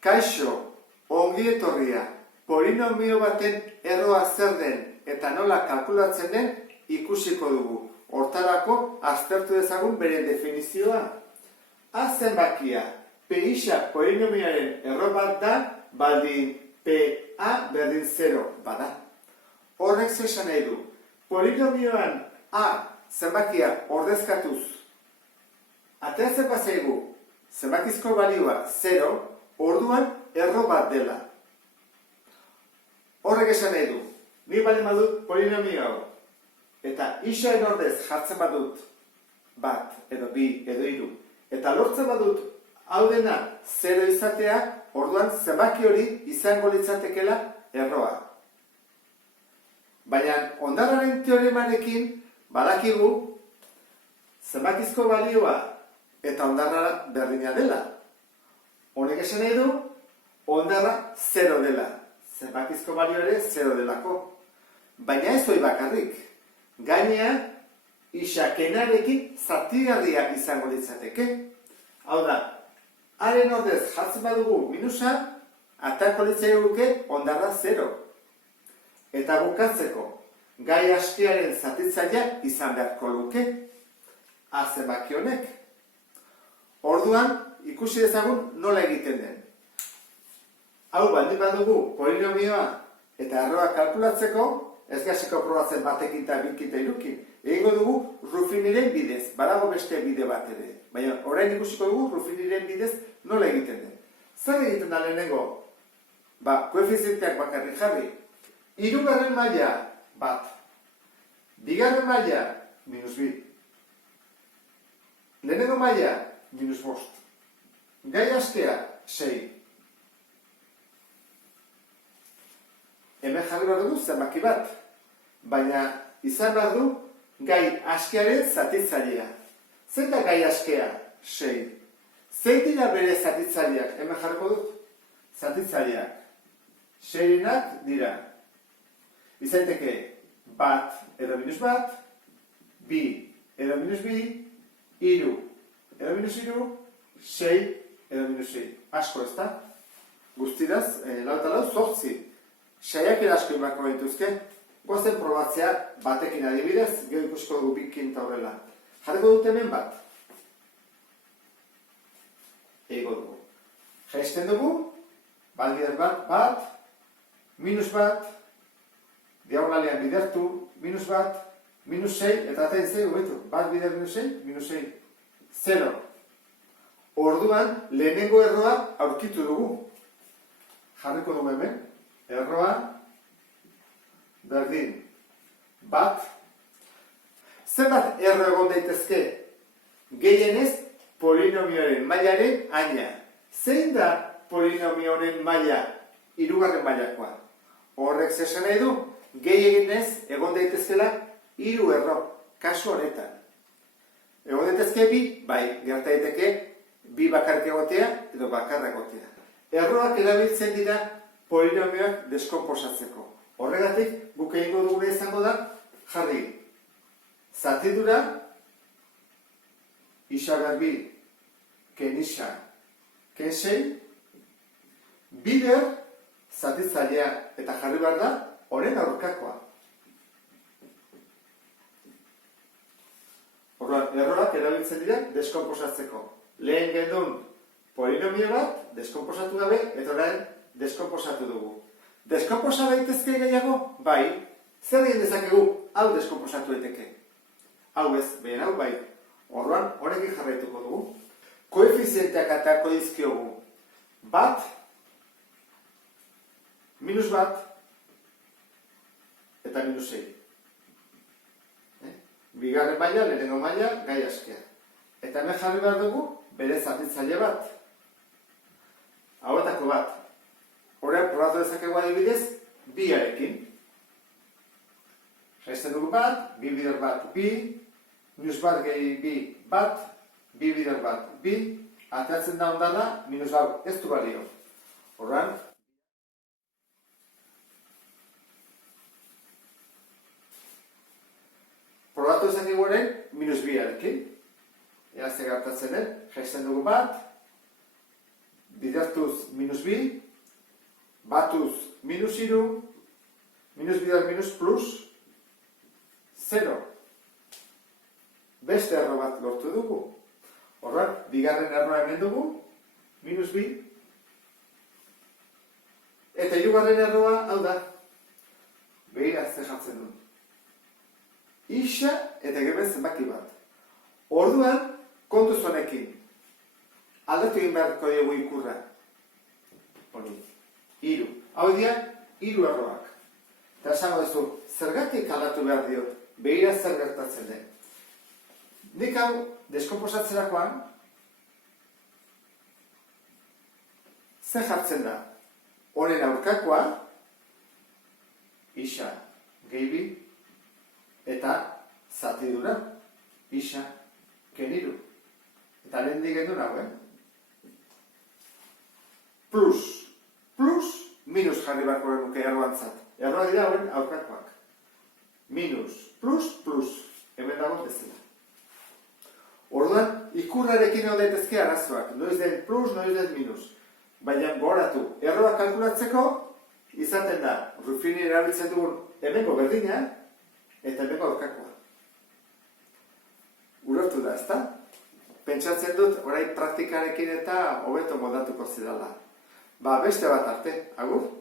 Kaixo, ongi etorria, polinomio baten erroa zer den eta nola kalkulatzen den ikusiko dugu. Hortarako aztertu dezagun bere definizioa. A zenbakia, PX polinomioaren erro bat da, baldin PA berdin 0 bada. Horrek zesan nahi du, polinomioan A zenbakia ordezkatuz, ateratzen bazaigu zenbakizko balioa 0, orduan erro bat dela. Horrek esan nahi du, ni baldin badut polinomio hau, eta isaren ordez jartzen badut bat, edo bi, edo hiru, eta lortzen badut hau dena 0 izatea, orduan zenbaki hori izango litzatekeela erroa. Baina ondarraren teoremarekin badakigu zenbakizko balioa eta ondarra berdina dela. Honek esan nahi du, ondarra 0 dela. Zenbakizko balio ere 0 delako. Baina ez hori bakarrik. Gainea, isakenarekin zatigarria izango litzateke. Hau da, haren ordez jartzen badugu minusa, atako litzaiguke ondarra 0. Eta bukatzeko, gai askiaren zatitzailea izan beharko luke, A zenbaki honek. Orduan, ikusi dezagun nola egiten den. Hau baldin badugu polinomioa eta erroa kalkulatzeko, ez gasiko probatzen batekin eta bikin eta irukin. Egingo dugu Ruffiniren bidez, badago beste bide bat ere. Baina orain ikusiko dugu Ruffiniren bidez nola egiten den. Zer egiten da lehenengo? Koefizienteak bakarrik jarri. Hirugarren maila bat. Bigarren maila -2. Lehenengo maila -5. Gai askea 6. Hemen jarri behar dugu zenbaki bat. Baina izan behar du gai askearen zatitzailea. Zein da gai askea 6? Zein dira bere zatitzaileak? Hemen jarriko dut zatitzaileak. 6-enak dira. Izaiteke bat edo -1, bi edo -2, hiru edo -3, 6 edo -6. Asko ez da? Guztiraz, lau eta lau, 8. Saiak erasko imako behituzke. Goazen probatzea batekin adibidez, gero ikusiko dugu bikin eta horrela. Jarriko dut hemen bat. Ego dugu. Jaisten dugu, bat, -1, diagonalean bidertu, -1, -6, eta atain zei, bat bider -6, -6, 0. Orduan, lehenengo erroa aurkitu dugu. Jarriko dugu hemen, erroa, berdin, bat. Zenbat erro egon daitezke? Gehienez, polinomioaren mailaren aina. Zein da polinomioaren maila? Hirugarren mailakoa. Horrek zesan nahi du, gehienez egon daitezkela 3 erro, kasu honetan. Egon daitezke bi, bai, gerta daiteke bi bakarrik egotea edo bakarra egotea. Erroak erabiltzen dira polinomioak deskonposatzeko. Horregatik, guk egingo duguna izango da, jarri, zatidura, isa garbi, ken isa, ken 6, bider, zatitzailea, eta jarri behar da, horren aurkakoa. Orduan, erroak erabiltzen dira deskonposatzeko. Lehen gendun polinomio bat, deskonposatu gabe, eta orain deskonposatu dugu. Deskonposa daitezke gehiago? Bai. Zer egin dezakegu? Hau deskonposatu daiteke. Hau ez, behen hau bai. Orduan, honekin jarraituko dugu. Koefizienteak atarko dizkiogu. Bat, -1, eta -6. Bigarren maila, lehenengo maila, gai askea. Eta hemen jarri behar dugu, bere zatitzaile bat. Hauetako bat. Horrean, probatu dezakegu adibidez, biarekin. Jaisten dugu bat, bi bider bat, bi, -1 gehi bi, bat, bi bider bat, bi, ateratzen da ondana, -1 ez du balio. Horrean, probatu dezakegu ere, -2arekin. Ea ze gertatzen den, jaisten dugu bat, bidertuz minus bi, batuz minus iru, minus bider minus plus, 0. Beste erro bat lortu dugu. Horren, bigarren erroa hemen dugu, minus bi. Eta hirugarren erroa, hau da, begira ze jartzen du. Ixa eta geben zenbaki bat. Orduan, kontuz honekin. Aldatu egin beharko dugu ikurra. Hori, hiru. Hau dira, hiru erroak. Eta esango duzu, zergatik aldatu behar diot, begira zer gertatzen den. Nik hau, deskomposatzerakoan, zer jartzen da? Honen aurkakoa, ixa gehi bi, eta zatidura, ixa keniru. Eta lehen digendu nago, Plus, minus jarri barko nuke erroantzat. Erroa dira horren aurkakoak. Minus, plus, hemen dago bezala. Orduan, ikurrarekin hau daitezke arazoak. Noiz den plus, noiz den minus. Baina goratu, erroa kalkulatzeko, izaten da, Ruffini erabiltzen dugun hemengo berdina, eta hemengo aurkakoa. Ulertu da, ezta? Pentsatzen dut, orain praktikarekin eta hobeto modatuko zidala. Beste bat arte, agur?